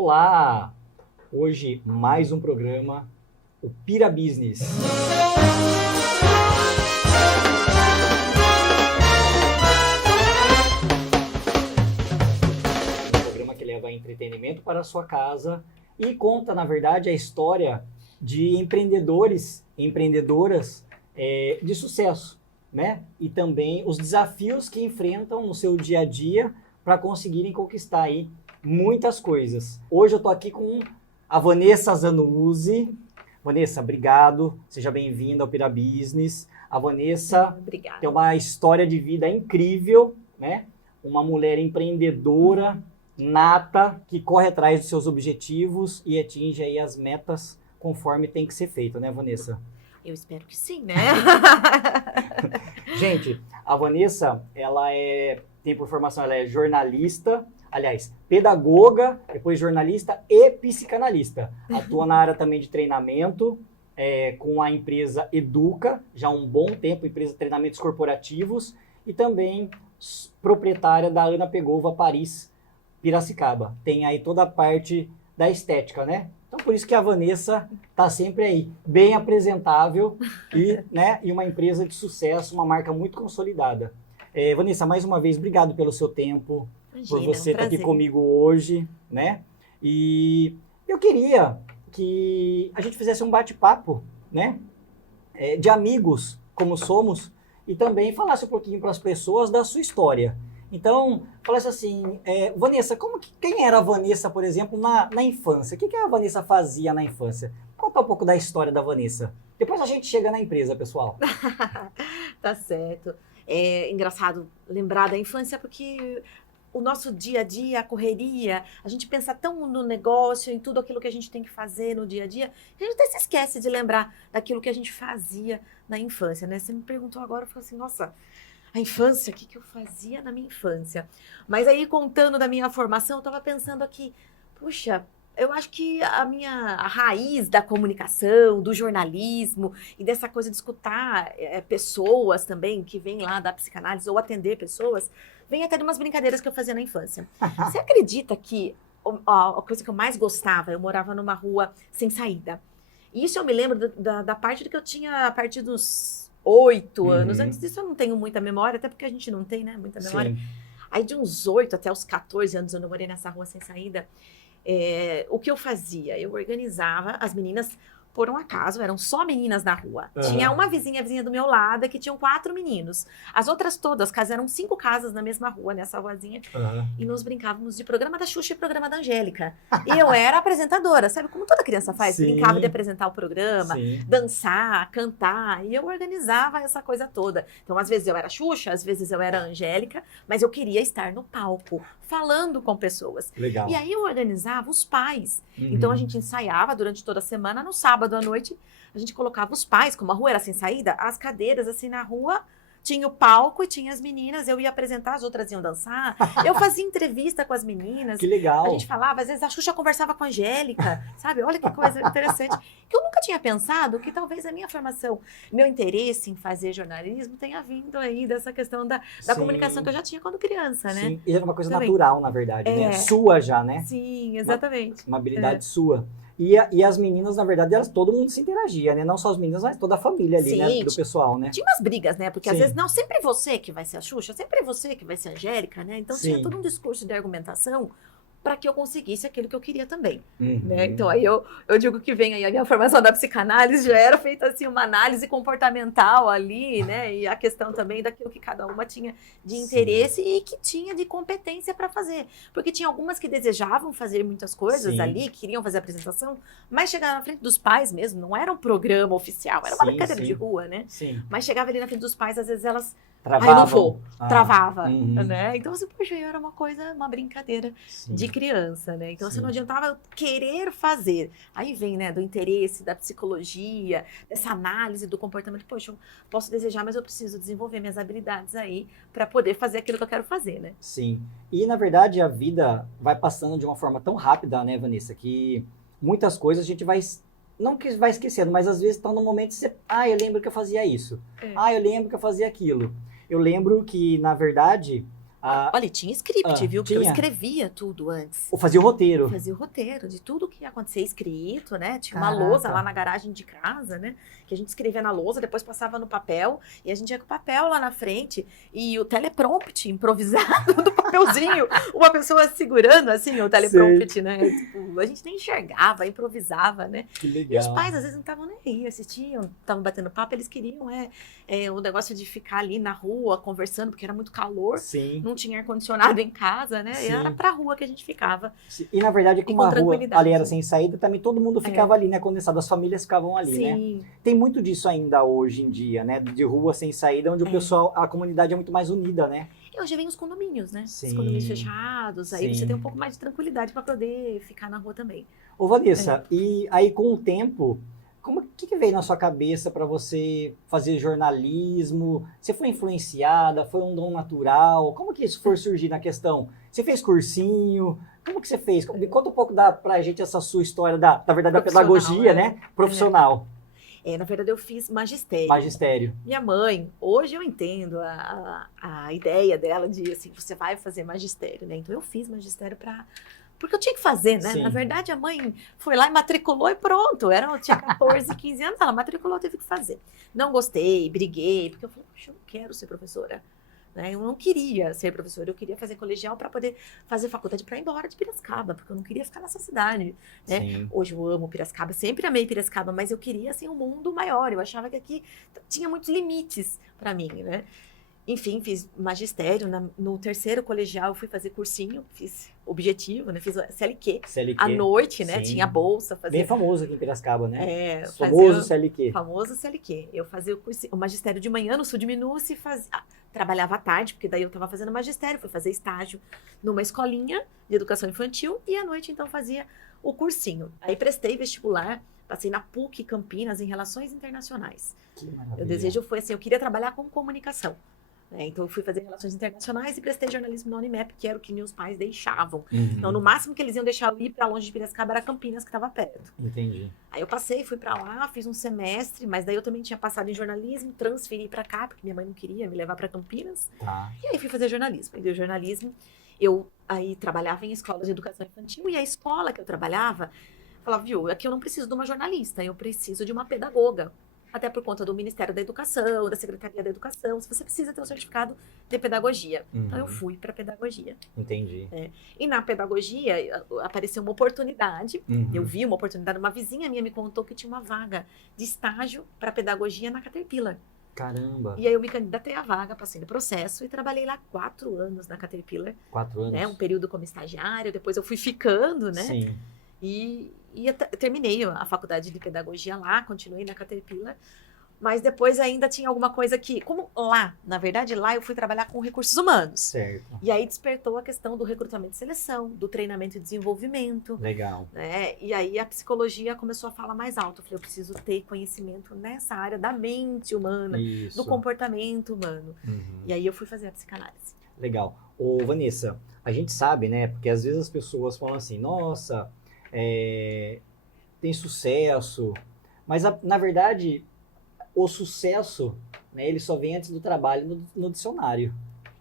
Olá! Hoje mais um programa, o Pira Business. Um programa que leva entretenimento para a sua casa e conta, na verdade, a história de empreendedores e empreendedoras de sucesso, né? E também os desafios que enfrentam no seu dia a dia para conseguirem conquistar aí muitas coisas. Hoje eu tô aqui com a Vanessa Zanuzzi. Vanessa, obrigado. Seja bem-vinda ao Pira Business. A Vanessa Obrigada. tem uma história de vida incrível, né? Uma mulher empreendedora, nata, que corre atrás dos seus objetivos e atinge aí as metas conforme tem que ser feito, né, Vanessa? Eu espero que sim, né? Gente, a Vanessa, tem por formação, ela é jornalista, aliás, pedagoga, depois jornalista e psicanalista. Atua na área também de treinamento, com a empresa Educa, já há um bom tempo, empresa de treinamentos corporativos, e também proprietária da Ana Pegova Paris Piracicaba. Tem aí toda a parte da estética, né? Então, por isso que a Vanessa está sempre aí, bem apresentável e uma empresa de sucesso, uma marca muito consolidada. Vanessa, mais uma vez, obrigado pelo seu tempo, por você estar aqui comigo hoje, né? E eu queria que a gente fizesse um bate-papo, né? De amigos, como somos, e também falasse um pouquinho para as pessoas da sua história. Então, falasse assim, Vanessa, quem era a Vanessa, por exemplo, na infância? O que a Vanessa fazia na infância? Conta um pouco da história da Vanessa. Depois a gente chega na empresa, pessoal. Tá certo. É engraçado lembrar da infância porque o nosso dia a dia, a correria, a gente pensa tão no negócio, em tudo aquilo que a gente tem que fazer no dia a dia, que a gente até se esquece de lembrar daquilo que a gente fazia na infância, né? Você me perguntou agora, eu falei assim, nossa, a infância, o que eu fazia na minha infância? Mas aí, contando da minha formação, eu estava pensando aqui, puxa, eu acho que a raiz da comunicação, do jornalismo e dessa coisa de escutar pessoas também que vêm lá da psicanálise ou atender pessoas, vem até de umas brincadeiras que eu fazia na infância. Você acredita que a coisa que eu mais gostava, eu morava numa rua sem saída. E isso eu me lembro da parte de que eu tinha a partir dos 8 anos. Antes disso eu não tenho muita memória, até porque a gente não tem, né, muita memória. Sim. Aí de uns 8 até os 14 anos eu morei nessa rua sem saída. O que eu fazia? Eu organizava as meninas, por um acaso, eram só meninas na rua. Uhum. Tinha uma vizinha do meu lado, que tinham 4 meninos. As outras todas, eram 5 casas na mesma rua, nessa ruazinha. Uhum. E nós brincávamos de programa da Xuxa e programa da Angélica. E eu era apresentadora, sabe como toda criança faz? Sim. Brincava de apresentar o programa, sim, dançar, cantar. E eu organizava essa coisa toda. Então, às vezes eu era Xuxa, às vezes eu era Angélica, mas eu queria estar no palco, falando com pessoas. Legal. E aí eu organizava os pais. Uhum. Então, a gente ensaiava durante toda a semana, no sábado à noite, a gente colocava os pais, como a rua era sem saída, as cadeiras assim na rua, tinha o palco e tinha as meninas, eu ia apresentar, as outras iam dançar, eu fazia entrevista com as meninas. Que legal. A gente falava, às vezes a Xuxa conversava com a Angélica, sabe? Olha que coisa interessante. Que eu nunca tinha pensado que talvez a minha formação, meu interesse em fazer jornalismo tenha vindo aí dessa questão da comunicação que eu já tinha quando criança, né? Sim, e era uma coisa também natural, na verdade, né? Sua já, né? Sim, exatamente. Uma habilidade sua. E as meninas, na verdade, todo mundo se interagia, né? Não só as meninas, mas toda a família ali, sim, né? Do pessoal, né? Tinha umas brigas, né? Porque, sim, às vezes, não, sempre você que vai ser a Xuxa, sempre você que vai ser a Angélica, né? Então, sim, tinha todo um discurso de argumentação para que eu conseguisse aquilo que eu queria também, né? Então, aí eu digo que vem aí a minha formação da psicanálise, já era feita, assim, uma análise comportamental ali, né? E a questão também daquilo que cada uma tinha de interesse, sim, e que tinha de competência para fazer. Porque tinha algumas que desejavam fazer muitas coisas, sim, ali, queriam fazer apresentação, mas chegavam na frente dos pais mesmo, não era um programa oficial, era uma brincadeira de rua, né? Sim. Mas chegava ali na frente dos pais, às vezes elas... Travavam. Aí eu não vou, travava, né? Então, assim, poxa, era uma brincadeira, sim, de criança, né? Então, assim, não adiantava eu querer fazer. Aí vem, né, do interesse, da psicologia, dessa análise do comportamento. Poxa, eu posso desejar, mas eu preciso desenvolver minhas habilidades aí para poder fazer aquilo que eu quero fazer, né? Sim. E, na verdade, a vida vai passando de uma forma tão rápida, né, Vanessa, que muitas coisas a gente vai... Não que vai esquecendo, mas às vezes estão no momento que você... eu lembro que eu fazia isso. Eu lembro que eu fazia aquilo. Eu lembro que, na verdade, Olha, tinha script, viu? Porque eu tinha? escrevia tudo antes. Ou fazia o roteiro? Fazia o roteiro de tudo que ia acontecer escrito, né? Tinha uma Caraca. lousa lá na garagem de casa, né? Que a gente escrevia na lousa, depois passava no papel, e a gente ia com o papel lá na frente, e o teleprompter improvisado do papelzinho, uma pessoa segurando, assim, o teleprompter, né? Tipo, a gente nem enxergava, improvisava, né? Que E legal. os pais, às vezes, não estavam nem aí, assistiam, estavam batendo papo, eles queriam, o negócio de ficar ali na rua, conversando, porque era muito calor, Sim. não tinha ar-condicionado em casa, né? E Sim. era pra rua que a gente ficava. E na verdade, como com a rua tranquilidade. ali era sem saída, também todo mundo ficava ali, né? Condensado, as famílias ficavam ali, né? Sim. Tem muito disso ainda hoje em dia, né? De rua sem saída, onde o pessoal, a comunidade é muito mais unida, né? E hoje vem os condomínios, né? Sim. Os condomínios fechados, aí Sim. você tem um pouco mais de tranquilidade para poder ficar na rua também. Ô, Vanessa, e aí com o tempo, o que veio na sua cabeça para você fazer jornalismo? Você foi influenciada? Foi um dom natural? Como que isso foi surgir na questão? Você fez cursinho? Como que você fez? Me conta um pouco pra gente essa sua história da verdade, da pedagogia, né? Profissional. Na verdade, eu fiz magistério. Magistério. Minha mãe, hoje eu entendo a ideia dela de, assim, você vai fazer magistério, né? Então, eu fiz magistério porque eu tinha que fazer, né? Sim. Na verdade, a mãe foi lá e matriculou e pronto. Eu tinha 14, 15 anos, ela matriculou, teve que fazer. Não gostei, briguei, porque eu falei, poxa, eu não quero ser professora. Né? Eu não queria ser professora, eu queria fazer colegial para poder fazer faculdade para ir embora de Piracicaba, porque eu não queria ficar nessa cidade. Né? Sim. Hoje eu amo Piracicaba, sempre amei Piracicaba, mas eu queria assim, um mundo maior. Eu achava que aqui tinha muitos limites para mim, né? Enfim, fiz magistério. No terceiro colegial, eu fui fazer cursinho, fiz objetivo, né? Fiz CLQ. À noite, né? Sim. Tinha bolsa. Bem famoso aqui em Piracicaba, né? Famoso CLQ. Famoso CLQ. Eu fazia o magistério de manhã no Sul de Minas e trabalhava à tarde, porque daí eu estava fazendo magistério, fui fazer estágio numa escolinha de educação infantil e à noite, então, fazia o cursinho. Aí prestei vestibular, passei na PUC Campinas em Relações Internacionais. Que maravilha. O desejo foi assim, eu queria trabalhar com comunicação. Então, eu fui fazer Relações Internacionais e prestei jornalismo na Unimap, que era o que meus pais deixavam. Uhum. Então, no máximo que eles iam deixar eu ir para longe de Piracicaba era Campinas, que estava perto. Entendi. Aí eu passei, fui para lá, fiz um semestre, mas daí eu também tinha passado em jornalismo, transferi para cá, porque minha mãe não queria me levar para Campinas. Tá. E aí fui fazer jornalismo. E deu jornalismo, eu aí trabalhava em escolas de educação infantil, e a escola que eu trabalhava falava, viu, aqui eu não preciso de uma jornalista, eu preciso de uma pedagoga. Até por conta do Ministério da Educação, da Secretaria da Educação, se você precisa ter um certificado de pedagogia. Uhum. Então, eu fui para pedagogia. Entendi. E na pedagogia, apareceu uma oportunidade. Uhum. Eu vi uma oportunidade, uma vizinha minha me contou que tinha uma vaga de estágio para pedagogia na Caterpillar. Caramba. E aí, eu me candidatei à vaga, passei no processo e trabalhei lá 4 anos na Caterpillar. 4 anos? Né? Um período como estagiário, depois eu fui ficando, né? Sim. E terminei a faculdade de pedagogia lá, continuei na Caterpillar, mas depois ainda tinha alguma coisa que, como lá, na verdade lá eu fui trabalhar com recursos humanos. Certo. E aí despertou a questão do recrutamento e seleção, do treinamento e desenvolvimento. Legal. Né? E aí a psicologia começou a falar mais alto. Eu falei, eu preciso ter conhecimento nessa área da mente humana, Isso. do comportamento humano. Uhum. E aí eu fui fazer a psicanálise. Legal. Ô, Vanessa, a gente sabe, né, porque às vezes as pessoas falam assim, nossa, tem sucesso, mas na verdade o sucesso, né, ele só vem antes do trabalho no dicionário,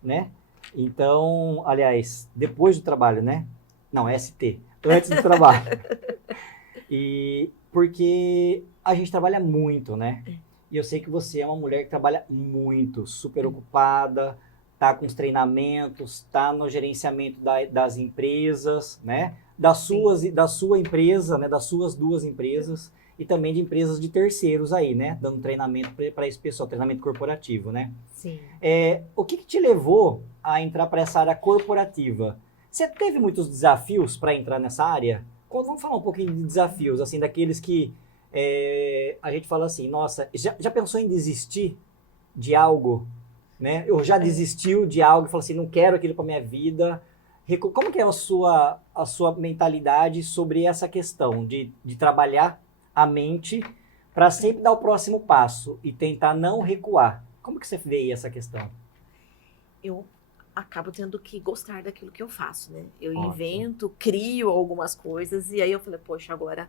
né? Então, aliás, depois do trabalho, né? Não, ST, antes do trabalho. E porque a gente trabalha muito, né? E eu sei que você é uma mulher que trabalha muito, super ocupada, tá com os treinamentos, tá no gerenciamento das empresas, né? Da sua empresa, né? Das suas 2 empresas e também de empresas de terceiros aí, né? Dando treinamento para esse pessoal, treinamento corporativo, né? Sim. O que te levou a entrar para essa área corporativa? Você teve muitos desafios para entrar nessa área? Vamos falar um pouquinho de desafios, assim, daqueles que a gente fala assim, nossa, já pensou em desistir de algo, né? Eu já desistiu de algo e falou assim, não quero aquilo para minha vida. Como que é a sua mentalidade sobre essa questão de trabalhar a mente para sempre dar o próximo passo e tentar não recuar? Como que você vê essa questão? Eu acabo tendo que gostar daquilo que eu faço, né? Eu Ótimo. invento, crio algumas coisas e aí eu falei, poxa, agora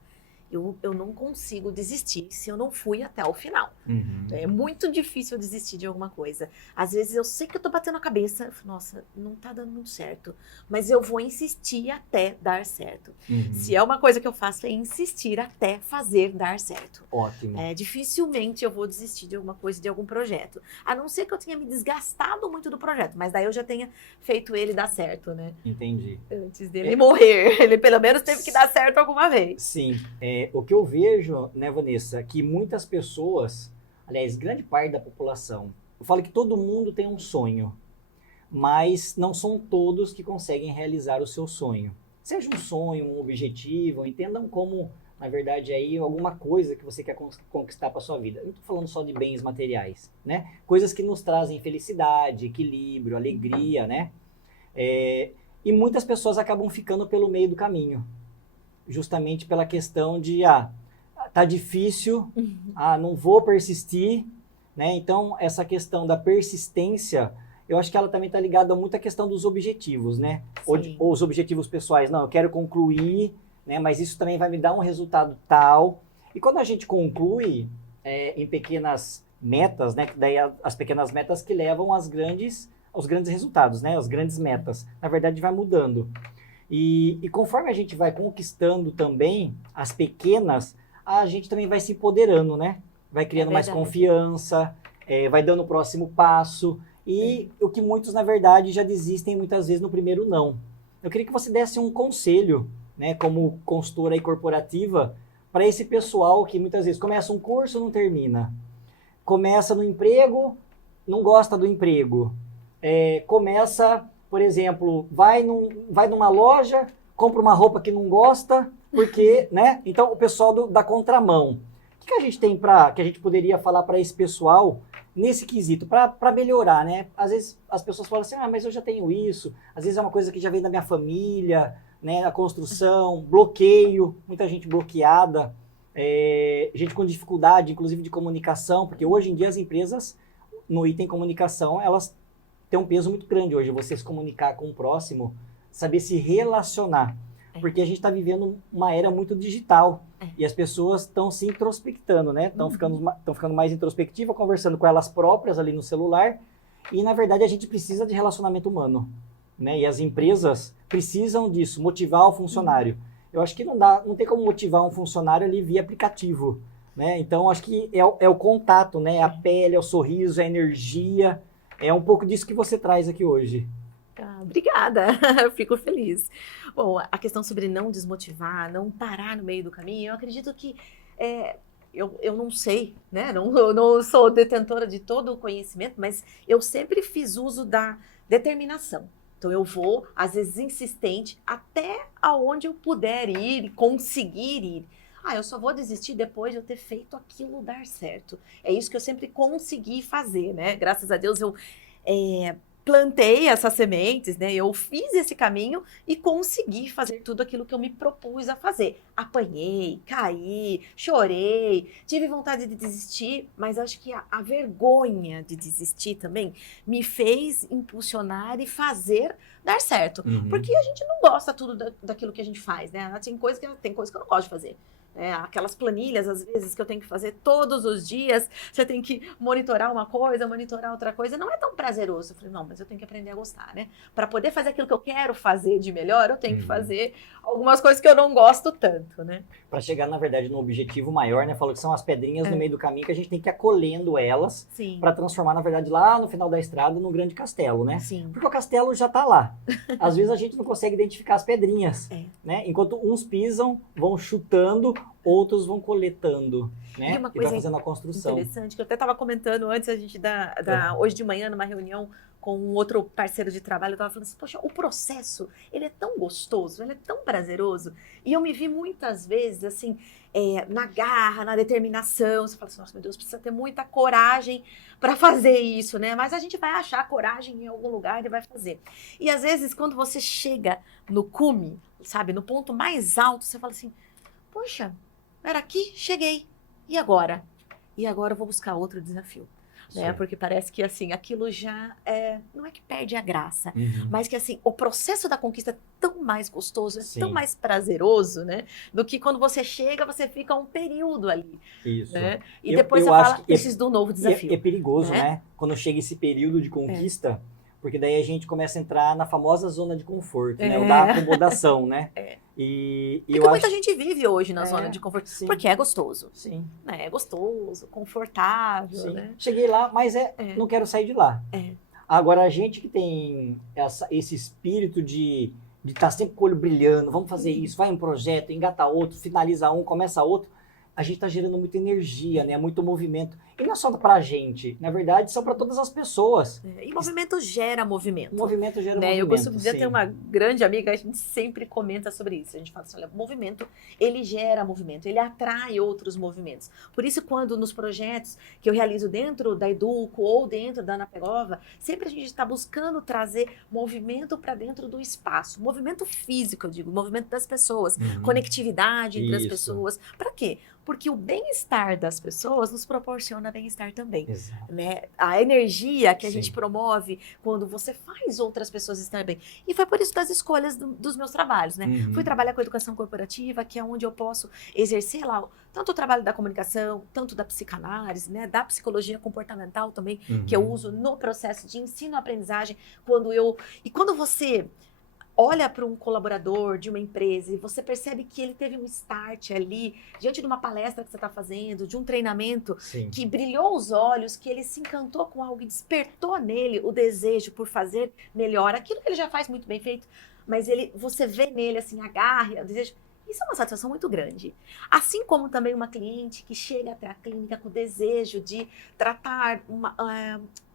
eu não consigo desistir se eu não fui até o final. Uhum. É muito difícil eu desistir de alguma coisa. Às vezes eu sei que eu tô batendo a cabeça, eu falo, nossa, não tá dando muito certo, mas eu vou insistir até dar certo. Uhum. Se é uma coisa que eu faço, é insistir até fazer dar certo. Ótimo. Dificilmente eu vou desistir de alguma coisa, de algum projeto. A não ser que eu tenha me desgastado muito do projeto, mas daí eu já tenha feito ele dar certo, né? Entendi. Antes dele morrer. Ele pelo menos teve que dar certo alguma vez. Sim. O que eu vejo, né, Vanessa, que muitas pessoas, aliás, grande parte da população, eu falo que todo mundo tem um sonho, mas não são todos que conseguem realizar o seu sonho. Seja um sonho, um objetivo, entendam como, na verdade, aí alguma coisa que você quer conquistar para sua vida. Eu não estou falando só de bens materiais, né? Coisas que nos trazem felicidade, equilíbrio, alegria, né? E muitas pessoas acabam ficando pelo meio do caminho, justamente pela questão de, tá difícil, não vou persistir, né? Então, essa questão da persistência, eu acho que ela também está ligada muito à questão dos objetivos, né? Ou os objetivos pessoais. Não, eu quero concluir, né? Mas isso também vai me dar um resultado tal. E quando a gente conclui em pequenas metas, né? Daí as pequenas metas que levam aos grandes resultados, né? As grandes metas. Na verdade, vai mudando. E conforme a gente vai conquistando também as pequenas, a gente também vai se empoderando, né? Vai criando mais confiança, vai dando o próximo passo. E o que muitos, na verdade, já desistem muitas vezes no primeiro não. Eu queria que você desse um conselho, né, como consultora e corporativa, para esse pessoal que muitas vezes começa um curso, não termina. Começa no emprego, não gosta do emprego. Começa, por exemplo, vai numa loja, compra uma roupa que não gosta, porque, né? Então, o pessoal da contramão. O que a gente tem que a gente poderia falar para esse pessoal nesse quesito, para melhorar, né? Às vezes as pessoas falam assim, mas eu já tenho isso. Às vezes é uma coisa que já vem da minha família, né? A construção, bloqueio, muita gente bloqueada, gente com dificuldade, inclusive de comunicação, porque hoje em dia as empresas, no item comunicação, elas têm um peso muito grande hoje, você se comunicar com o próximo, saber se relacionar. Porque a gente está vivendo uma era muito digital e as pessoas estão se introspectando, né? Estão ficando mais introspectivas, conversando com elas próprias ali no celular. E, na verdade, a gente precisa de relacionamento humano, né? E as empresas precisam disso, motivar o funcionário. Eu acho que não tem como motivar um funcionário ali via aplicativo, né? Então, acho que é o contato, né? A pele, é o sorriso, a energia. É um pouco disso que você traz aqui hoje. Obrigada, eu fico feliz. Bom, a questão sobre não desmotivar, não parar no meio do caminho, eu acredito que eu não sei, né? Eu não sou detentora de todo o conhecimento, mas eu sempre fiz uso da determinação. Então eu vou, às vezes, insistente, até aonde eu puder ir, conseguir ir. Eu só vou desistir depois de eu ter feito aquilo dar certo. É isso que eu sempre consegui fazer, né? Graças a Deus eu plantei essas sementes, né? Eu fiz esse caminho e consegui fazer tudo aquilo que eu me propus a fazer. Apanhei, caí, chorei, tive vontade de desistir, mas acho que a vergonha de desistir também me fez impulsionar e fazer dar certo. Porque a gente não gosta tudo daquilo que a gente faz, né? Tem coisa que eu não gosto de fazer. Aquelas planilhas, às vezes, que eu tenho que fazer todos os dias, você tem que monitorar uma coisa, monitorar outra coisa, não é tão prazeroso. Eu falei, não, mas eu tenho que aprender a gostar, né? Para poder fazer aquilo que eu quero fazer de melhor, eu tenho que fazer algumas coisas que eu não gosto tanto, né? Para chegar, na verdade, no objetivo maior, né? Falou que são as pedrinhas no meio do caminho que a gente tem que ir acolhendo elas para transformar, na verdade, lá no final da estrada, num grande castelo, né? Sim. Porque o castelo já tá lá. Às vezes a gente não consegue identificar as pedrinhas, né? Enquanto uns pisam, vão chutando, outros vão coletando, né? E uma coisa vai fazendo a construção. Interessante, que eu até estava comentando antes, a gente hoje de manhã, numa reunião com um outro parceiro de trabalho, eu estava falando assim, poxa, o processo, ele é tão gostoso, ele é tão prazeroso, e eu me vi muitas vezes, assim, na garra, na determinação, você fala assim, nossa, meu Deus, precisa ter muita coragem para fazer isso, né? Mas a gente vai achar coragem em algum lugar e vai fazer. E às vezes, quando você chega no cume, sabe, no ponto mais alto, você fala assim, poxa, era aqui, cheguei, e agora? E agora eu vou buscar outro desafio. né? Porque parece que, assim, aquilo já não é que perde a graça, Uhum. mas que, assim, o processo da conquista é tão mais gostoso, é tão Sim, mais prazeroso, né? Do que quando você chega, você fica um período ali, isso. né? E depois Eu você acho fala, que preciso de um novo é desafio, perigoso, né? né? Quando chega esse período de É. conquista, porque daí a gente começa a entrar na famosa zona de conforto, né? O da É. acomodação, né? É. E É que eu muita acho. gente vive hoje na zona É, de conforto, sim, porque é gostoso, sim, né? É gostoso, confortável, sim. né? Cheguei lá, mas É, não quero sair de lá. é. Agora, a gente que tem esse espírito de estar sempre com o olho brilhando, vamos fazer isso, vai em um projeto, engata outro, finaliza um, começa outro, a gente está gerando muita energia, né? Muito movimento. E não é só para a gente, na verdade, são para todas as pessoas. E movimento gera O movimento. movimento gera Né? Eu costumo movimento, dizer, ter sim. uma grande amiga, a gente sempre comenta sobre isso. A gente fala assim, olha, movimento, ele gera movimento, ele atrai outros movimentos. Por isso, quando nos projetos que eu realizo dentro da Educo ou dentro da Ana Pegova, sempre a gente está buscando trazer movimento para dentro do espaço. Movimento físico, eu digo, movimento das pessoas, Uhum. conectividade entre as Isso. pessoas. Para quê? Porque o bem-estar das pessoas nos proporciona bem-estar também. Exato. Né? A energia que a Sim. gente promove quando você faz outras pessoas estarem bem. E foi por isso das escolhas dos meus trabalhos, né? Uhum. Fui trabalhar com educação corporativa, que é onde eu posso exercer lá tanto o trabalho da comunicação, tanto da psicanálise, né? Da psicologia comportamental também, que eu uso no processo de ensino-aprendizagem, e quando você olha para um colaborador de uma empresa e você percebe que ele teve um start ali, diante de uma palestra que você está fazendo, de um treinamento, Sim. que brilhou os olhos, que ele se encantou com algo e despertou nele o desejo por fazer melhor, aquilo que ele já faz muito bem feito, mas você vê nele assim, a garra, o desejo. Isso é uma satisfação muito grande. Assim como também uma cliente que chega até a clínica com o desejo de tratar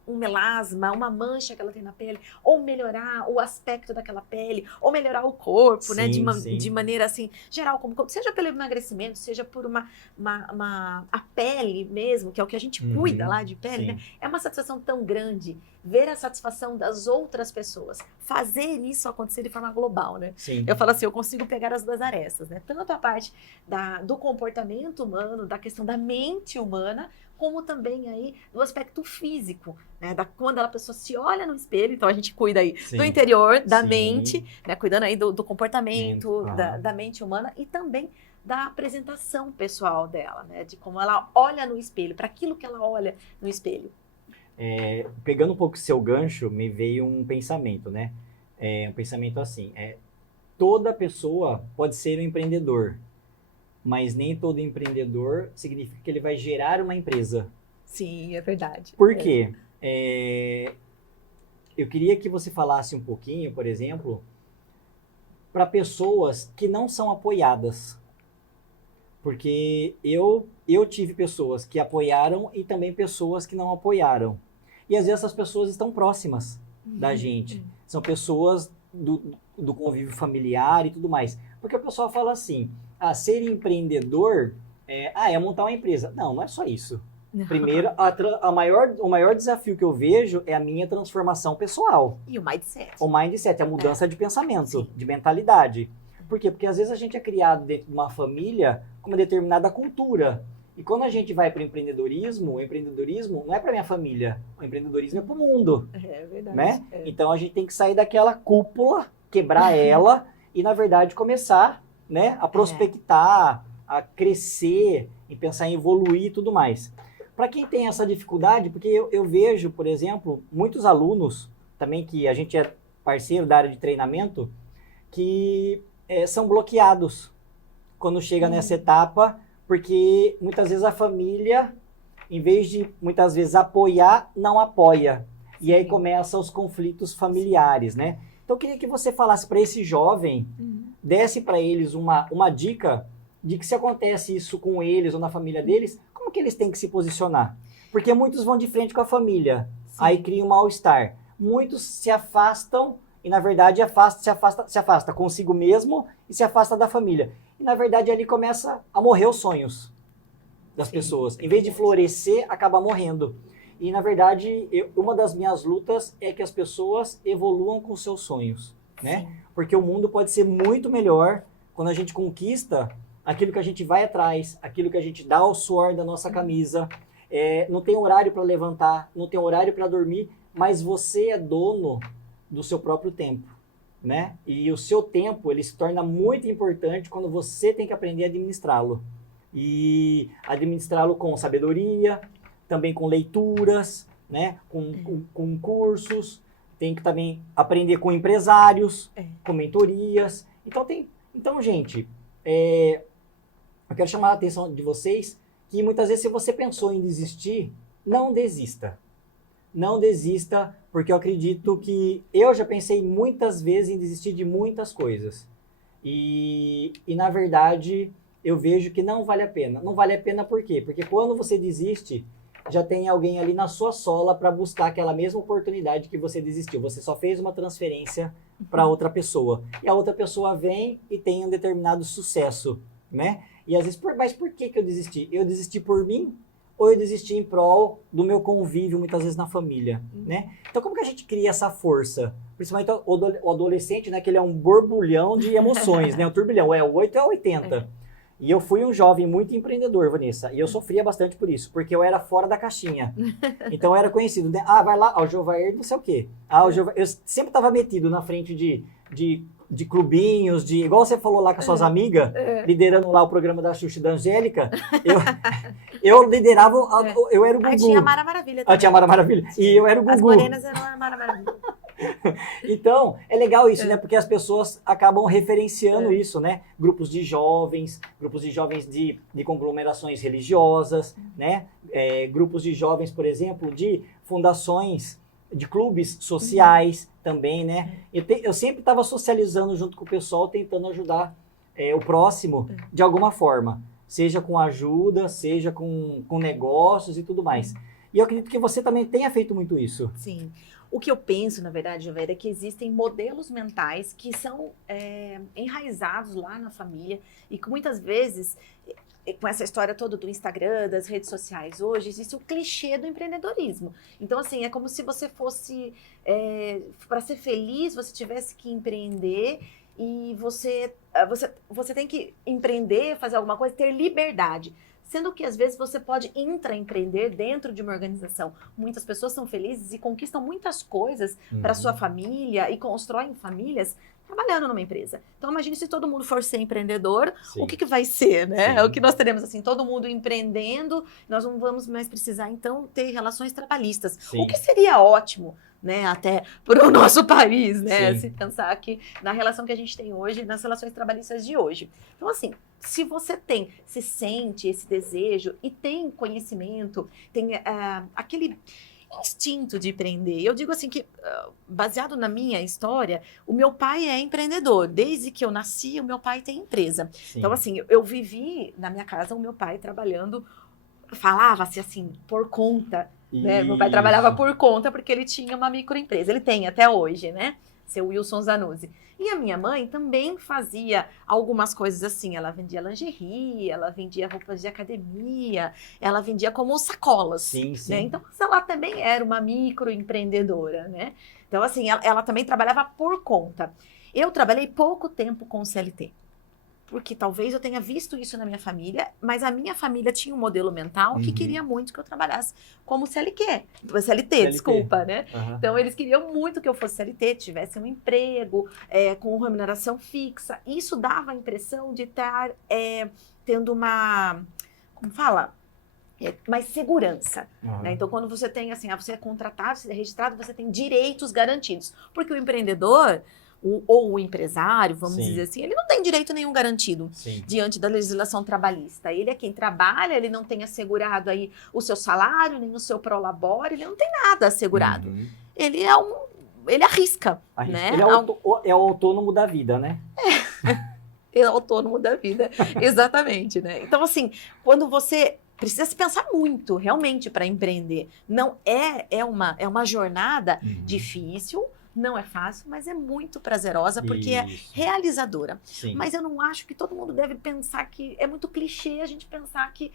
um melasma, uma mancha que ela tem na pele, ou melhorar o aspecto daquela pele, ou melhorar o corpo, né, Sim. de maneira assim, geral, seja pelo emagrecimento, seja por a pele mesmo, que é o que a gente cuida lá de pele, Sim. né? É uma satisfação tão grande ver a satisfação das outras pessoas, fazer isso acontecer de forma global, né? Sim. Eu falo assim, eu consigo pegar as duas arestas, né? Tanto a parte do comportamento humano, da questão da mente humana, como também aí do aspecto físico, né? Quando a pessoa se olha no espelho, então a gente cuida aí Sim. do interior, da Sim. mente, né? Cuidando aí do comportamento, Claro. da mente humana e também da apresentação pessoal dela, né? De como ela olha no espelho, para aquilo que ela olha no espelho. Pegando um pouco o seu gancho, me veio um pensamento, né? Um pensamento assim, toda pessoa pode ser um empreendedor, mas nem todo empreendedor significa que ele vai gerar uma empresa. Sim, é verdade. Por quê? Eu queria que você falasse um pouquinho, por exemplo, para pessoas que não são apoiadas. Porque eu tive pessoas que apoiaram e também pessoas que não apoiaram. E às vezes essas pessoas estão próximas da gente. São pessoas do convívio familiar e tudo mais. Porque o pessoal fala assim, ser empreendedor é montar uma empresa. Não, não é só isso. Primeiro, o maior desafio que eu vejo é a minha transformação pessoal. E o mindset. O mindset, a mudança de pensamento, Sim. de mentalidade. Por quê? Porque às vezes a gente é criado dentro de uma família com uma determinada cultura. E quando a gente vai para o empreendedorismo não é para minha família, o empreendedorismo é para o mundo. É verdade. Né? Então a gente tem que sair daquela cúpula, quebrar ela e, na verdade, começar, né, a prospectar, a crescer e pensar em evoluir e tudo mais. Para quem tem essa dificuldade, porque eu vejo, por exemplo, muitos alunos, também que a gente é parceiro da área de treinamento, que são bloqueados quando chega nessa etapa, porque muitas vezes a família, em vez de muitas vezes apoiar, não apoia. E aí começam os conflitos familiares, né? Então eu queria que você falasse para esse jovem, desse para eles uma dica de que se acontece isso com eles ou na família deles, como que eles têm que se posicionar? Porque muitos vão de frente com a família, aí cria um mal-estar. Muitos se afastam e, na verdade, se afasta consigo mesmo e se afasta da família. E, na verdade, ali começa a morrer os sonhos das pessoas. Em vez de florescer, acaba morrendo. E, na verdade, uma das minhas lutas é que as pessoas evoluam com seus sonhos, né? Porque o mundo pode ser muito melhor quando a gente conquista aquilo que a gente vai atrás, aquilo que a gente dá ao suor da nossa camisa, não tem horário para levantar, não tem horário para dormir, mas você é dono do seu próprio tempo, né? E o seu tempo, ele se torna muito importante quando você tem que aprender a administrá-lo. E administrá-lo com sabedoria, também com leituras, né? Com cursos, tem que também aprender com empresários, com mentorias. Então, gente, eu quero chamar a atenção de vocês que muitas vezes se você pensou em desistir, não desista. Não desista, porque eu acredito que eu já pensei muitas vezes em desistir de muitas coisas. E na verdade, eu vejo que não vale a pena. Não vale a pena por quê? Porque quando você desiste, já tem alguém ali na sua sola para buscar aquela mesma oportunidade que você desistiu. Você só fez uma transferência para outra pessoa. E a outra pessoa vem e tem um determinado sucesso, né? E às vezes, mas por que eu desisti? Eu desisti por mim ou eu desisti em prol do meu convívio, muitas vezes na família, né? Então, como que a gente cria essa força? Principalmente o adolescente, né? Que ele é um borbulhão de emoções, né? Um turbilhão, o 8 é 80. E eu fui um jovem muito empreendedor, Vanessa, e eu sofria bastante por isso, porque eu era fora da caixinha. Então eu era conhecido, né? Vai lá, o Jovair não sei o quê. Eu sempre estava metido na frente de clubinhos, igual você falou lá com as suas amigas, liderando lá o programa da Xuxa e da Angélica, eu liderava, eu era o Gugu. Tinha a Mara Maravilha também. Tinha a Mara Maravilha, e eu era o Gugu. As morenas eram a Mara Maravilha. Então, é legal isso, né? Porque as pessoas acabam referenciando isso, né? Grupos de jovens de conglomerações religiosas, né? Grupos de jovens, por exemplo, de fundações, de clubes sociais também, né? Eu sempre estava socializando junto com o pessoal, tentando ajudar o próximo de alguma forma. Seja com ajuda, seja com negócios e tudo mais. E eu acredito que você também tenha feito muito isso. Sim. O que eu penso, na verdade, Jovéria, é que existem modelos mentais que são enraizados lá na família e que muitas vezes, com essa história toda do Instagram, das redes sociais hoje, existe o clichê do empreendedorismo. Então, assim, é como se você fosse, para ser feliz, você tivesse que empreender e você tem que empreender, fazer alguma coisa, ter liberdade. Sendo que, às vezes, você pode intraempreender dentro de uma organização. Muitas pessoas são felizes e conquistam muitas coisas para sua família e constroem famílias trabalhando numa empresa. Então, imagine se todo mundo for ser empreendedor, o que vai ser, né? O que nós teremos, assim, todo mundo empreendendo, nós não vamos mais precisar, então, ter relações trabalhistas. O que seria ótimo, né, até para o nosso país, né, se pensar aqui na relação que a gente tem hoje, nas relações trabalhistas de hoje. Então, assim, se você se sente esse desejo e tem conhecimento, tem aquele instinto de empreender. Eu digo assim que, baseado na minha história, o meu pai é empreendedor. Desde que eu nasci, o meu pai tem empresa. Sim. Então, assim, eu vivi na minha casa o meu pai trabalhando, falava-se assim, por conta. Né? Meu pai trabalhava por conta porque ele tinha uma microempresa. Ele tem até hoje, né? Seu Wilson Zanuzzi. E a minha mãe também fazia algumas coisas assim. Ela vendia lingerie, ela vendia roupas de academia, ela vendia como sacolas. Sim, sim. Né? Então, ela também era uma microempreendedora, né? Então, assim, ela também trabalhava por conta. Eu trabalhei pouco tempo com o CLT. Porque talvez eu tenha visto isso na minha família, mas a minha família tinha um modelo mental que queria muito que eu trabalhasse como CLT, desculpa, né? Então, eles queriam muito que eu fosse CLT, tivesse um emprego com remuneração fixa. Isso dava a impressão de estar tendo uma, como fala? Mais segurança. Né? Então, quando você tem, assim, você é contratado, você é registrado, você tem direitos garantidos. Porque o empreendedor... ou o empresário, vamos dizer assim, ele não tem direito nenhum garantido diante da legislação trabalhista. Ele é quem trabalha, ele não tem assegurado aí o seu salário, nem o seu prolabore, ele não tem nada assegurado. Ele arrisca. Né? Ele é o autônomo da vida, né? Ele é o autônomo da vida, exatamente, né? Então, assim, quando você... Precisa se pensar muito, realmente, para empreender. Não é uma jornada difícil, não é fácil, mas é muito prazerosa porque é realizadora. Sim. Mas eu não acho que todo mundo deve pensar que... É muito clichê a gente pensar que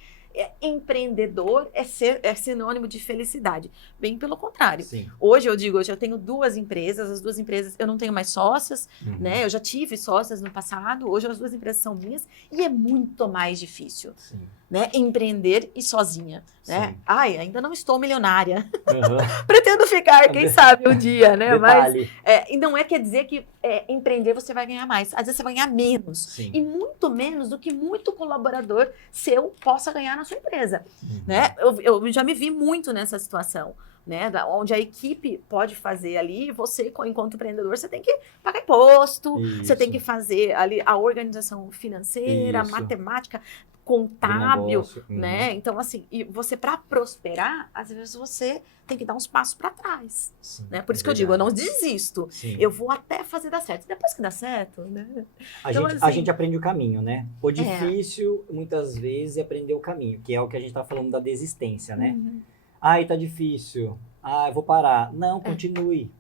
empreendedor é sinônimo de felicidade. Bem pelo contrário. Sim. Hoje eu tenho 2 empresas, as 2 empresas eu não tenho mais sócias, né? Eu já tive sócias no passado, hoje as 2 empresas são minhas e é muito mais difícil. Sim. né? Empreender e sozinha, né? Sim. Ai, ainda não estou milionária. Aham. Pretendo ficar, quem sabe, um dia, né? Mas Detalhe. e não quer dizer que empreender você vai ganhar mais. Às vezes você vai ganhar menos. Sim. E muito menos do que muito colaborador seu possa ganhar na sua empresa, Uhum. né? Eu já me vi muito nessa situação, né? Onde a equipe pode fazer ali, você, enquanto empreendedor, você tem que pagar imposto, você tem Isso. que fazer ali a organização financeira, a Isso. matemática, Do contábil, negócio. Uhum. né? Então, assim, e você, para prosperar, às vezes você tem que dar uns passos para trás, Sim, né? Por isso é que eu digo, eu não verdade. desisto. Sim. Eu vou até fazer dar certo. Depois que dá certo, né? A Então, gente, a assim, gente aprende o caminho, né? O difícil, muitas vezes, é aprender o caminho, que é o que a gente tá falando da desistência, né? Uhum. Ai, tá difícil. Ah, eu vou parar. Não, continue.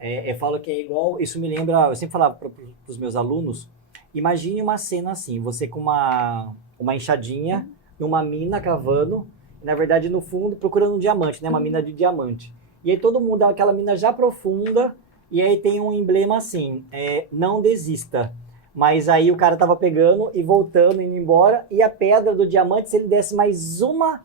Eu falo que é igual. Isso me lembra. Eu sempre falava para os meus alunos: imagine uma cena assim, você com uma enxadinha, numa mina cavando, e, na verdade, no fundo, procurando um diamante, né? Uma mina de diamante. E aí todo mundo, aquela mina já profunda, e aí tem um emblema assim: não desista. Mas aí o cara tava pegando e voltando, indo embora, e a pedra do diamante, se ele desse mais uma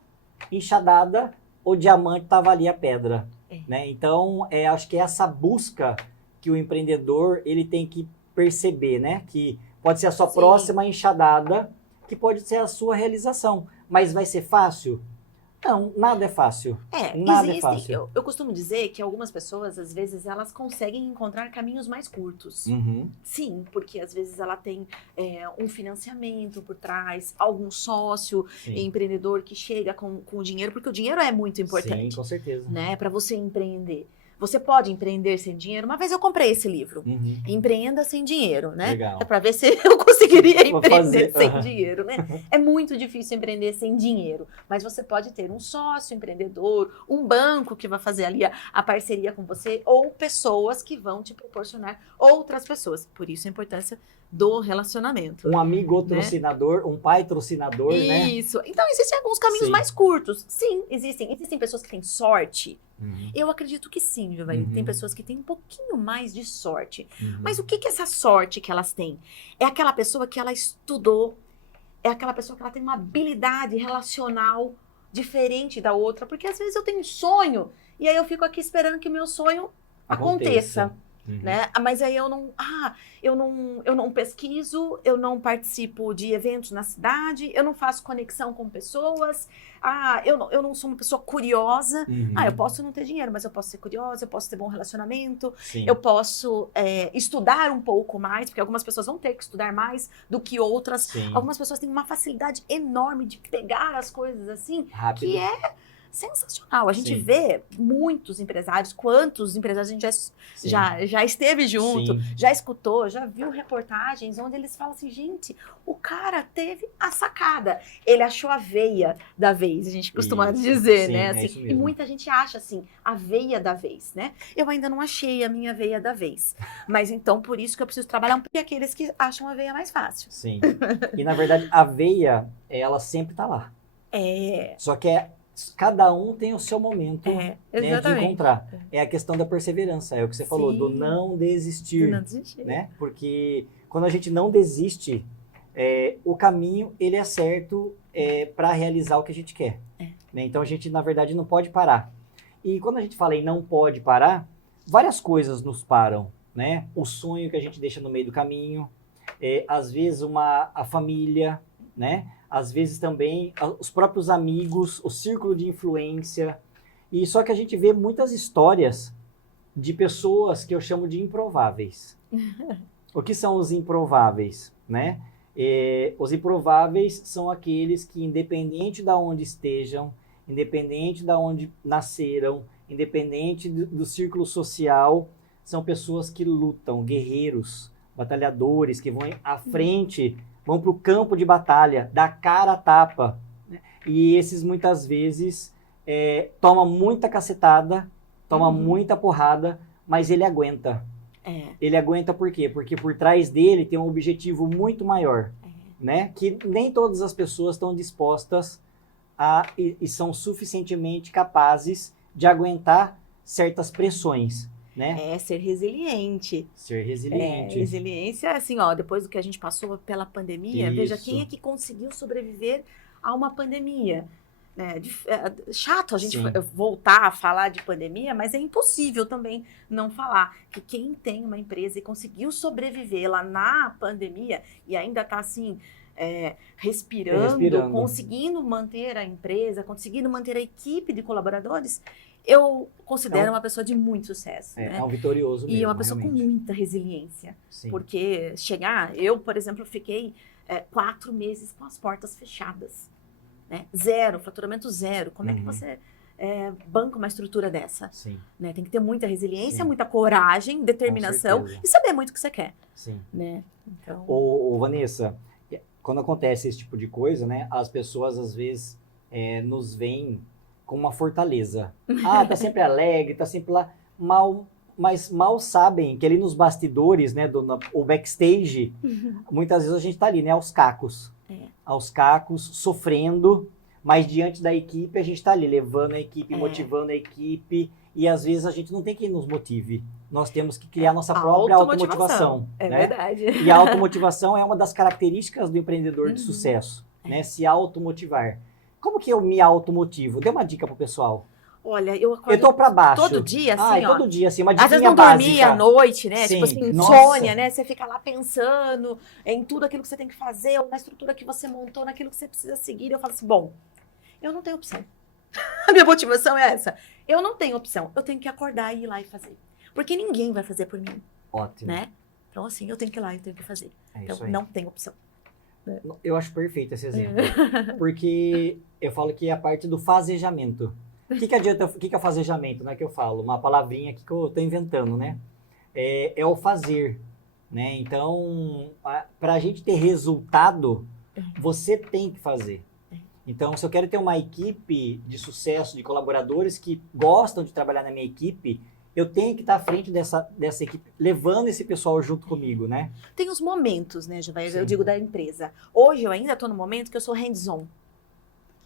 enxadada, o diamante estava ali a pedra, né? Então, acho que é essa busca que o empreendedor ele tem que perceber, né? Que pode ser a sua Sim. próxima enxadada, que pode ser a sua realização. Mas vai ser fácil? Não, nada é fácil. Nada é Existem. fácil. Eu costumo dizer que algumas pessoas, às vezes, elas conseguem encontrar caminhos mais curtos. Uhum. Sim, porque às vezes ela tem um financiamento por trás, algum sócio Sim. empreendedor que chega com o dinheiro, porque o dinheiro é muito importante, Sim, com certeza. né, para você empreender. Você pode empreender sem dinheiro? Uma vez eu comprei esse livro, Uhum. Empreenda Sem Dinheiro, né? Legal. É para ver se eu conseguiria Vou empreender fazer. sem Aham. dinheiro, né? É muito difícil empreender sem dinheiro, mas você pode ter um sócio empreendedor, um banco que vai fazer ali a parceria com você, ou pessoas que vão te proporcionar outras pessoas. Por isso a importância do relacionamento. Um amigo patrocinador, um pai patrocinador, né? Isso. Então, existem alguns caminhos Sim. mais curtos. Sim, existem. Existem pessoas que têm sorte. Uhum. Eu acredito que sim, Giovanni. Uhum. Tem pessoas que têm um pouquinho mais de sorte. Uhum. Mas o que é essa sorte que elas têm? É aquela pessoa que ela estudou, é aquela pessoa que ela tem uma habilidade relacional diferente da outra. Porque às vezes eu tenho um sonho e aí eu fico aqui esperando que o meu sonho aconteça. Uhum. Né? Mas aí eu não pesquiso, eu não participo de eventos na cidade, eu não faço conexão com pessoas, eu não sou uma pessoa curiosa. Uhum. Eu posso não ter dinheiro, mas eu posso ser curiosa, eu posso ter bom relacionamento, Sim. eu posso estudar um pouco mais, porque algumas pessoas vão ter que estudar mais do que outras. Sim. Algumas pessoas têm uma facilidade enorme de pegar as coisas assim, Rápido. que é sensacional. A gente Sim. vê muitos empresários, quantos empresários a gente já esteve junto, Sim. já escutou, já viu reportagens onde eles falam assim, gente, o cara teve a sacada, ele achou a veia da vez, a gente costuma Isso. dizer, Sim, né? é Assim, isso e mesmo. muita gente acha assim, a veia da vez, né? Eu ainda não achei a minha veia da vez, mas então por isso que eu preciso trabalhar um pouco aqueles que acham a veia mais fácil. Sim. E na verdade, a veia, ela sempre tá lá. Só que cada um tem o seu momento, né, de exatamente. encontrar. É a questão da perseverança, é o que você falou, do Sim. não desistir, Do não desistir. né? Porque quando a gente não desiste, o caminho, ele é certo para realizar o que a gente quer. Né? Então a gente, na verdade, não pode parar. E quando a gente fala em não pode parar, várias coisas nos param, né? O sonho que a gente deixa no meio do caminho, às vezes a família, né? Às vezes também os próprios amigos, o círculo de influência. E só que a gente vê muitas histórias de pessoas que eu chamo de improváveis. O que são os improváveis, né? Os improváveis são aqueles que, independente de onde estejam, independente de onde nasceram, independente do círculo social, são pessoas que lutam, guerreiros, batalhadores, que vão à frente, vão para o campo de batalha, dá cara a tapa. Né? E esses, muitas vezes, tomam muita cacetada, toma muita porrada, mas ele aguenta. Ele aguenta por quê? Porque por trás dele tem um objetivo muito maior, né? Que nem todas as pessoas estão dispostas e são suficientemente capazes de aguentar certas pressões, né? Ser resiliente. Ser resiliente. Resiliência, assim, ó, depois do que a gente passou pela pandemia, veja Isso. quem é que conseguiu sobreviver a uma pandemia. Chato a gente voltar a falar de pandemia, mas é impossível também não falar que quem tem uma empresa e conseguiu sobreviver lá na pandemia e ainda está assim, respirando, conseguindo manter a empresa, conseguindo manter a equipe de colaboradores, eu considero uma pessoa de muito sucesso. Né? É um vitorioso mesmo. E uma pessoa realmente. com muita resiliência. Sim. Porque eu, por exemplo, fiquei 4 meses com as portas fechadas. Né? Zero, faturamento zero. Como é que você banca uma estrutura dessa? Sim. Né? Tem que ter muita resiliência, Sim. muita coragem, determinação e saber muito o que você quer. Sim. Né? Então... Ô, Vanessa, quando acontece esse tipo de coisa, né, as pessoas às vezes nos veem com uma fortaleza. Tá sempre alegre, tá sempre lá. Mas mal sabem que ali nos bastidores, né, o backstage, muitas vezes a gente tá ali, né, aos cacos. Aos cacos, sofrendo, mas diante da equipe a gente está ali, levando a equipe, motivando a equipe, e às vezes a gente não tem quem nos motive. Nós temos que criar nossa própria automotivação. É né? Verdade. E a automotivação é uma das características do empreendedor de sucesso, né? Se automotivar. Como que eu me automotivo? Dê uma dica pro pessoal. Olha, eu acordo tô pra baixo. todo dia, assim, todo dia, assim, uma dica às vezes não dormia à noite, né? Sim. Tipo assim, insônia, né? Você fica lá pensando em tudo aquilo que você tem que fazer, ou na estrutura que você montou, naquilo que você precisa seguir. Eu falo assim, bom, eu não tenho opção. A minha motivação é essa. Eu não tenho opção. Eu tenho que acordar e ir lá e fazer. Porque ninguém vai fazer por mim. Ótimo. Né? Então, assim, eu tenho que ir lá e eu tenho que fazer. Então, não tem opção. Eu acho perfeito esse exemplo. Porque eu falo que é a parte do fazejamento. O que adianta, o que é o fazejamento, né, que eu falo? Uma palavrinha aqui que eu estou inventando, né? É o fazer, né? Então, para a gente ter resultado, você tem que fazer. Então, se eu quero ter uma equipe de sucesso, de colaboradores que gostam de trabalhar na minha equipe, eu tenho que estar à frente dessa equipe, levando esse pessoal junto comigo, né? Tem os momentos, né, Giovana? Eu digo da empresa. Hoje eu ainda estou no momento que eu sou hands-on.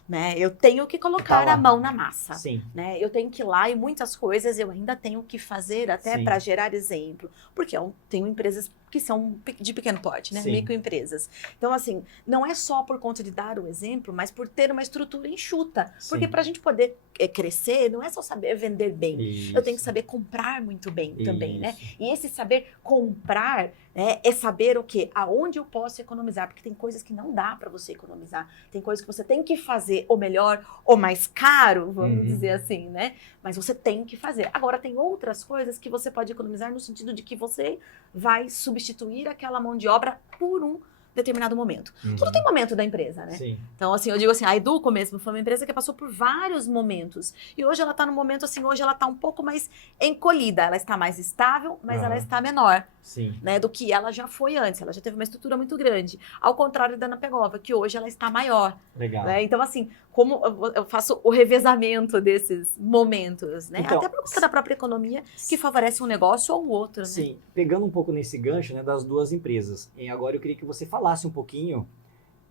Né? Eu tenho que colocar a mão na massa. Sim. Né? Eu tenho que ir lá e muitas coisas eu ainda tenho que fazer até para gerar exemplo. Porque eu tenho empresas que são de pequeno porte, né? Microempresas. Então, assim, não é só por conta de dar o exemplo, mas por ter uma estrutura enxuta. Sim. Porque para a gente poder crescer, não é só saber vender bem. Isso. Eu tenho que saber comprar muito bem também, né? E esse saber comprar é saber o quê? Aonde eu posso economizar. Porque tem coisas que não dá para você economizar. Tem coisas que você tem que fazer ou melhor ou mais caro, vamos dizer assim, né? Mas você tem que fazer. Agora, tem outras coisas que você pode economizar no sentido de que você vai substituir aquela mão de obra por um determinado momento. Tudo tem momento da empresa, né? Sim. Então, assim, eu digo assim, a Educo mesmo foi uma empresa que passou por vários momentos. E hoje ela está no momento, assim, hoje ela está um pouco mais encolhida. Ela está mais estável, mas ela está menor. Sim. Né, do que ela já foi antes. Ela já teve uma estrutura muito grande. Ao contrário da Ana Pegova, que hoje ela está maior. Legal. Né? Então, assim, como eu faço o revezamento desses momentos, né? Então, até por conta da própria economia, que favorece um negócio ou o outro, né? Sim. Pegando um pouco nesse gancho, né, das duas empresas. E agora eu queria que você falasse um pouquinho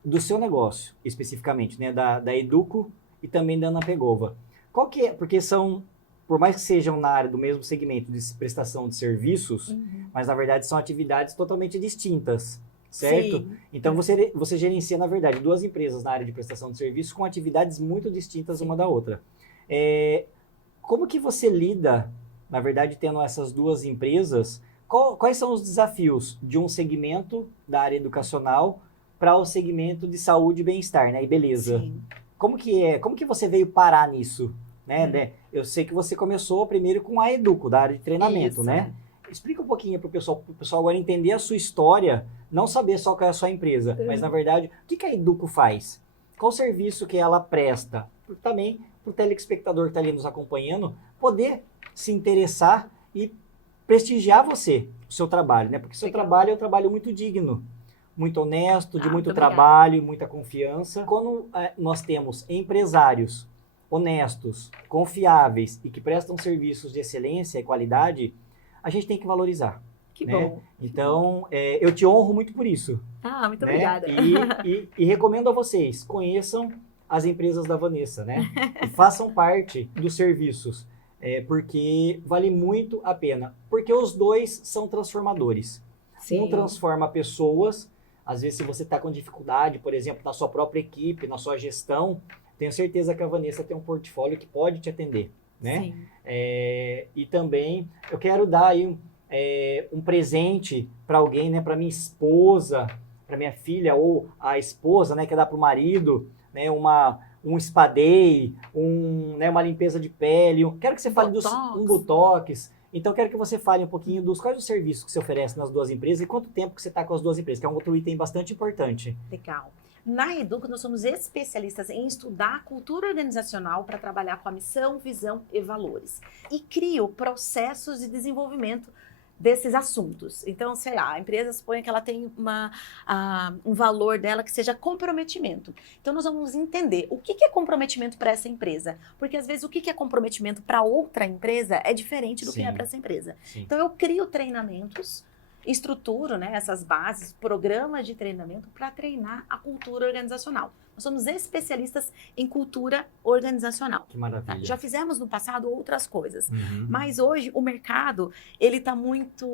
do seu negócio, especificamente, né? Da Educo e também da Ana Pegova. Qual que é? Porque são... Por mais que sejam na área do mesmo segmento de prestação de serviços, mas na verdade são atividades totalmente distintas, certo? Sim. Então você gerencia, na verdade, duas empresas na área de prestação de serviços com atividades muito distintas uma da outra. Como que você lida, na verdade, tendo essas duas empresas? Quais são os desafios de um segmento da área educacional para o segmento de saúde e bem-estar, né? E beleza. Sim. Como que você veio parar nisso? Né? Eu sei que você começou primeiro com a Educo, da área de treinamento, né? Explica um pouquinho para o pessoal agora entender a sua história, não saber só qual é a sua empresa, mas na verdade, o que a Educo faz? Qual o serviço que ela presta? Também para o telespectador que está ali nos acompanhando, poder se interessar e prestigiar você, o seu trabalho, né? Porque o seu trabalho é um trabalho muito digno, muito honesto, de muito trabalho, muita confiança. Quando nós temos empresários honestos, confiáveis e que prestam serviços de excelência e qualidade, a gente tem que valorizar. Que né? bom. Então, eu te honro muito por isso. Muito obrigada. E recomendo a vocês, conheçam as empresas da Vanessa, né? E façam parte dos serviços, porque vale muito a pena. Porque os dois são transformadores. Sim. Um transforma pessoas, Às vezes, se você está com dificuldade, por exemplo, na sua própria equipe, na sua gestão, tenho certeza que a Vanessa tem um portfólio que pode te atender, né? Sim. E também eu quero dar aí um presente para alguém, né? Para minha esposa, para minha filha, ou a esposa, né? Quer dar para o marido, né? Um spa day, né? Uma limpeza de pele. Quero que você fale um botox. Então, quero que você fale um pouquinho quais os serviços que você oferece nas duas empresas e quanto tempo que você está com as duas empresas, que é um outro item bastante importante. Legal. Na Educa, nós somos especialistas em estudar a cultura organizacional para trabalhar com a missão, visão e valores. E crio processos de desenvolvimento desses assuntos. Então, sei lá, a empresa supõe que ela tem um valor dela que seja comprometimento. Então, nós vamos entender o que é comprometimento para essa empresa. Porque, às vezes, o que é comprometimento para outra empresa é diferente do que é para essa empresa. Sim. Então, eu crio treinamentos, estruturo, né, essas bases, programas de treinamento para treinar a cultura organizacional. Nós somos especialistas em cultura organizacional. Que maravilha. Tá? Já fizemos no passado outras coisas, mas hoje o mercado, ele está muito...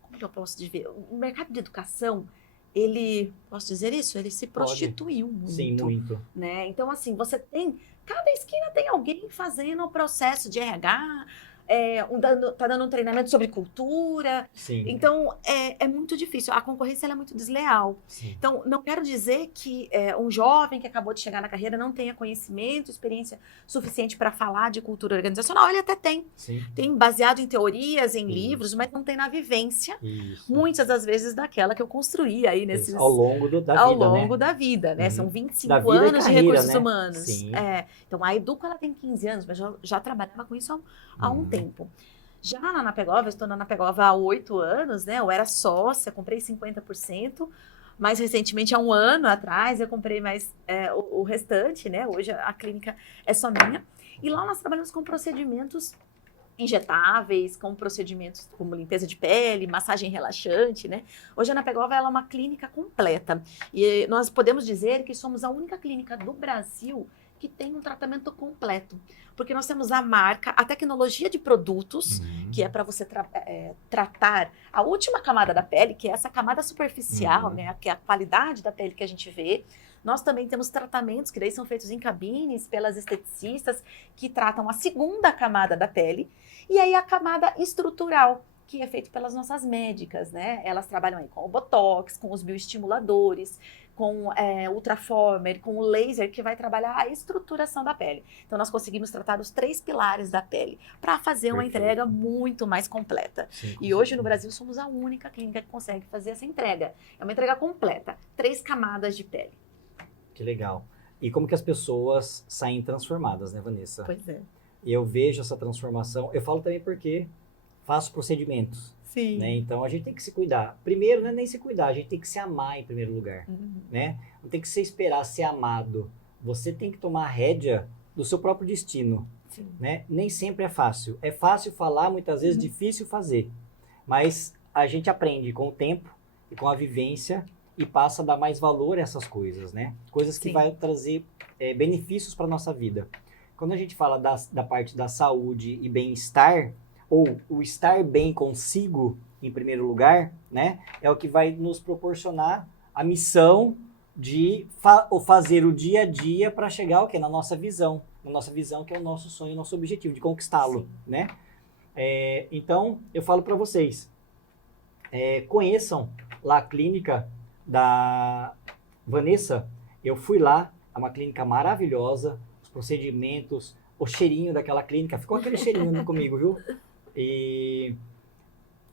Como que eu posso dizer? O mercado de educação, posso dizer isso? Ele se prostituiu muito. Sim, muito. Né? Então, assim, cada esquina tem alguém fazendo o processo de RH, tá dando um treinamento sobre cultura. Sim. Então, é muito difícil. A concorrência ela é muito desleal. Sim. Então, não quero dizer que um jovem que acabou de chegar na carreira não tenha conhecimento, experiência suficiente para falar de cultura organizacional. Ele até tem. Sim. Tem baseado em teorias, em livros, mas não tem na vivência, muitas das vezes daquela que eu construí aí nesses... Ao longo da vida, né? São 25 anos de recursos humanos. Sim. Então, a Educa ela tem 15 anos, mas já trabalhava com isso há um tempo. Já na Anapegova, eu estou na Anapegova há 8 anos, né? Eu era sócia, comprei 50%, mais recentemente, há um ano atrás, eu comprei mais o restante, né? Hoje a clínica é só minha. E lá nós trabalhamos com procedimentos injetáveis, com procedimentos como limpeza de pele, massagem relaxante, né? Hoje a Anapegova ela é uma clínica completa. E nós podemos dizer que somos a única clínica do Brasil que tem um tratamento completo. Porque nós temos a marca, a tecnologia de produtos, que é para você tratar a última camada da pele, que é essa camada superficial, né? Que é a qualidade da pele que a gente vê. Nós também temos tratamentos que daí são feitos em cabines pelas esteticistas, que tratam a segunda camada da pele. E aí a camada estrutural, que é feito pelas nossas médicas, né? Elas trabalham aí com o botox, com os bioestimuladores, com ultraformer, com o laser, que vai trabalhar a estruturação da pele. Então, nós conseguimos tratar os 3 pilares da pele para fazer uma entrega muito mais completa. Sim, e hoje, no Brasil, somos a única clínica que consegue fazer essa entrega. É uma entrega completa, 3 camadas de pele. Que legal. E como que as pessoas saem transformadas, né, Vanessa? Pois é. Eu vejo essa transformação. Eu falo também porque faço procedimentos. Sim. Né? Então, a gente tem que se cuidar. Primeiro, não é nem se cuidar, a gente tem que se amar em primeiro lugar. Né? Não tem que se esperar ser amado. Você tem que tomar a rédea do seu próprio destino. Né? Nem sempre é fácil. É fácil falar, muitas vezes difícil fazer. Mas a gente aprende com o tempo e com a vivência e passa a dar mais valor a essas coisas. Né? Coisas que vai trazer benefícios para a nossa vida. Quando a gente fala da parte da saúde e bem-estar, ou o estar bem consigo, em primeiro lugar, né, é o que vai nos proporcionar a missão de fazer o dia a dia para chegar na nossa visão. Na nossa visão, que é o nosso sonho, o nosso objetivo, de conquistá-lo. Né? Então, eu falo para vocês, conheçam lá a clínica da Vanessa. Eu fui lá, é uma clínica maravilhosa, os procedimentos, o cheirinho daquela clínica, ficou aquele cheirinho comigo, viu? E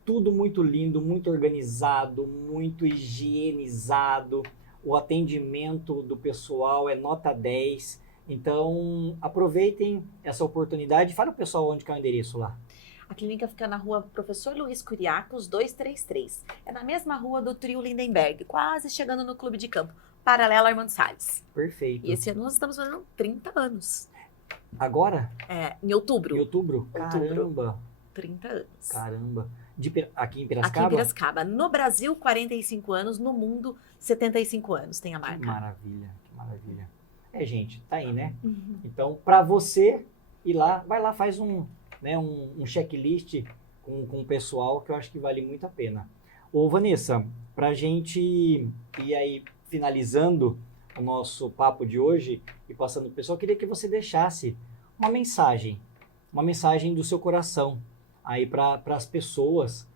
tudo muito lindo, muito organizado, muito higienizado. O atendimento do pessoal é nota 10. Então, aproveitem essa oportunidade. Fala o pessoal onde que é o endereço lá. A clínica fica na rua Professor Luiz Curiacos, 233. É na mesma rua do Trio Lindenberg, quase chegando no Clube de Campo, paralelo a Armando Salles. Perfeito. E esse ano nós estamos fazendo 30 anos. Agora? Em outubro. Em outubro? Caramba! 30 anos. Caramba. Aqui em Piracicaba? Aqui em Piracicaba. No Brasil, 45 anos. No mundo, 75 anos tem a marca. Que maravilha, que maravilha. Gente, tá aí, né? Então, para você ir lá, vai lá, faz um checklist com o pessoal, que eu acho que vale muito a pena. Ô, Vanessa, pra gente ir aí finalizando o nosso papo de hoje e passando pro pessoal, eu queria que você deixasse uma mensagem do seu coração aí para as pessoas,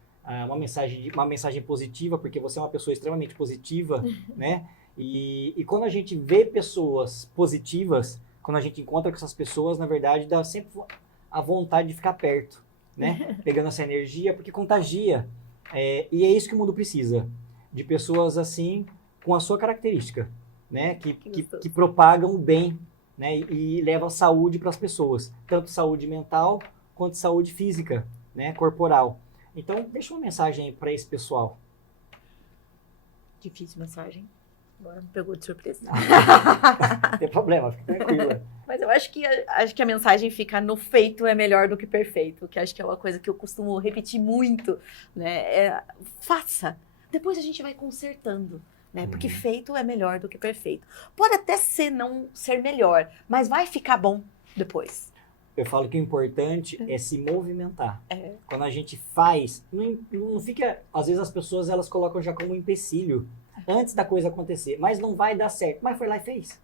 uma mensagem positiva, porque você é uma pessoa extremamente positiva, né? E quando a gente vê pessoas positivas, quando a gente encontra com essas pessoas, na verdade, dá sempre a vontade de ficar perto, né? Pegando essa energia, porque contagia. E é isso que o mundo precisa, de pessoas assim, com a sua característica, né? Que propagam o bem, né? E levam saúde para as pessoas, tanto saúde mental quanto saúde física, né? Corporal. Então, deixa uma mensagem aí para esse pessoal. Difícil mensagem. Agora me pegou de surpresa. Não tem problema, fica tranquila. Mas eu acho que a mensagem fica no feito é melhor do que perfeito, que acho que é uma coisa que eu costumo repetir muito, né? Faça, depois a gente vai consertando, né? Porque feito é melhor do que perfeito. Pode até não ser melhor, mas vai ficar bom depois. Eu falo que o importante é se movimentar. Quando a gente faz, não fica... Às vezes as pessoas elas colocam já como um empecilho antes da coisa acontecer, mas não vai dar certo. Mas foi lá e fez.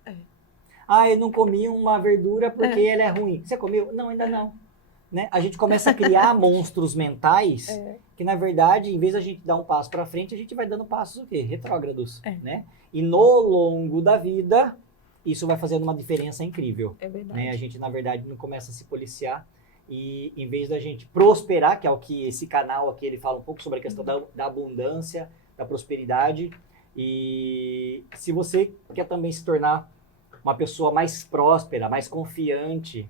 Eu não comi uma verdura porque ela é ruim. Você comeu? Não, ainda não. Né? A gente começa a criar monstros mentais que, na verdade, em vez de a gente dar um passo para frente, a gente vai dando passos o quê? Retrógrados. Né? E no longo da vida, isso vai fazendo uma diferença incrível. É verdade. Né? A gente, na verdade, não começa a se policiar e, em vez da gente prosperar, que é o que esse canal aqui ele fala um pouco sobre a questão da abundância, da prosperidade. E se você quer também se tornar uma pessoa mais próspera, mais confiante,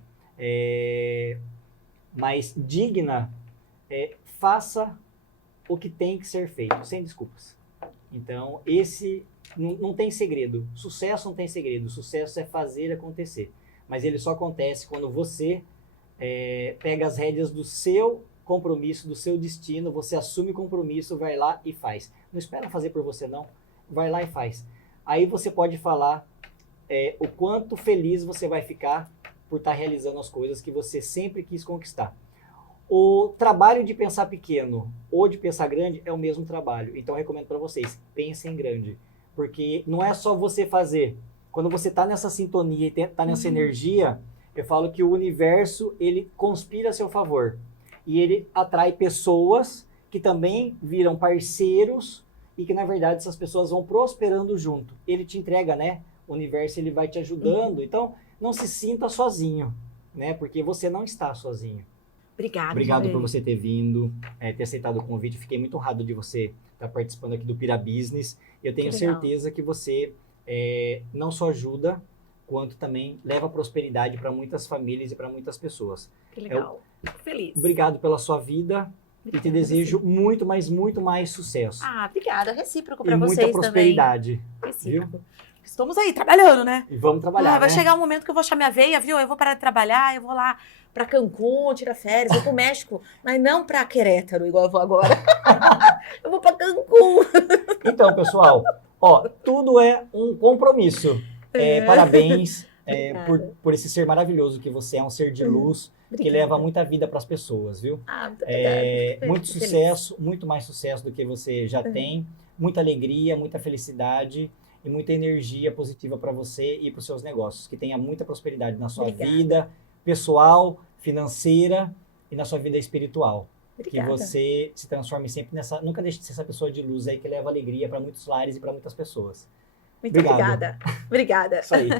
mais digna, faça o que tem que ser feito, sem desculpas. Então, esse não tem segredo. Sucesso não tem segredo. Sucesso é fazer acontecer. Mas ele só acontece quando você pega as rédeas do seu compromisso, do seu destino, você assume o compromisso, vai lá e faz. Não espera fazer por você, não. Vai lá e faz. Aí você pode falar o quanto feliz você vai ficar por estar realizando as coisas que você sempre quis conquistar. O trabalho de pensar pequeno ou de pensar grande é o mesmo trabalho. Então, eu recomendo para vocês, pensem grande. Porque não é só você fazer. Quando você está nessa sintonia e está nessa energia, eu falo que o universo, ele conspira a seu favor. E ele atrai pessoas que também viram parceiros e que, na verdade, essas pessoas vão prosperando junto. Ele te entrega, né? O universo, ele vai te ajudando. Então, não se sinta sozinho, né? Porque você não está sozinho. Obrigado por você ter vindo, ter aceitado o convite. Fiquei muito honrado de você estar participando aqui do Pira Business. Eu tenho certeza que você não só ajuda, quanto também leva prosperidade para muitas famílias e para muitas pessoas. Que legal. Fico feliz. Obrigado pela sua vida. Obrigada, e te desejo muito mais sucesso. Obrigada. Recíproco para vocês também. E muita prosperidade. Recíproco. Viu? Estamos aí, trabalhando, né? E vamos trabalhar, vai chegar um momento que eu vou achar minha veia, viu? Eu vou parar de trabalhar, eu vou lá pra Cancún, tirar férias, vou pro México, mas não pra Querétaro, igual eu vou agora. Eu vou pra Cancún. Então, pessoal, tudo é um compromisso. Parabéns por esse ser maravilhoso que você é, um ser de luz, que leva muita vida para as pessoas, viu? Muito obrigada. Muito sucesso, muito mais sucesso do que você já tem, muita alegria, muita felicidade e muita energia positiva para você e para os seus negócios. Que tenha muita prosperidade na sua vida pessoal, financeira e na sua vida espiritual. Obrigada. Que você se transforme sempre nessa... Nunca deixe de ser essa pessoa de luz aí que leva alegria para muitos lares e para muitas pessoas. Muito obrigada. Obrigada. Isso aí.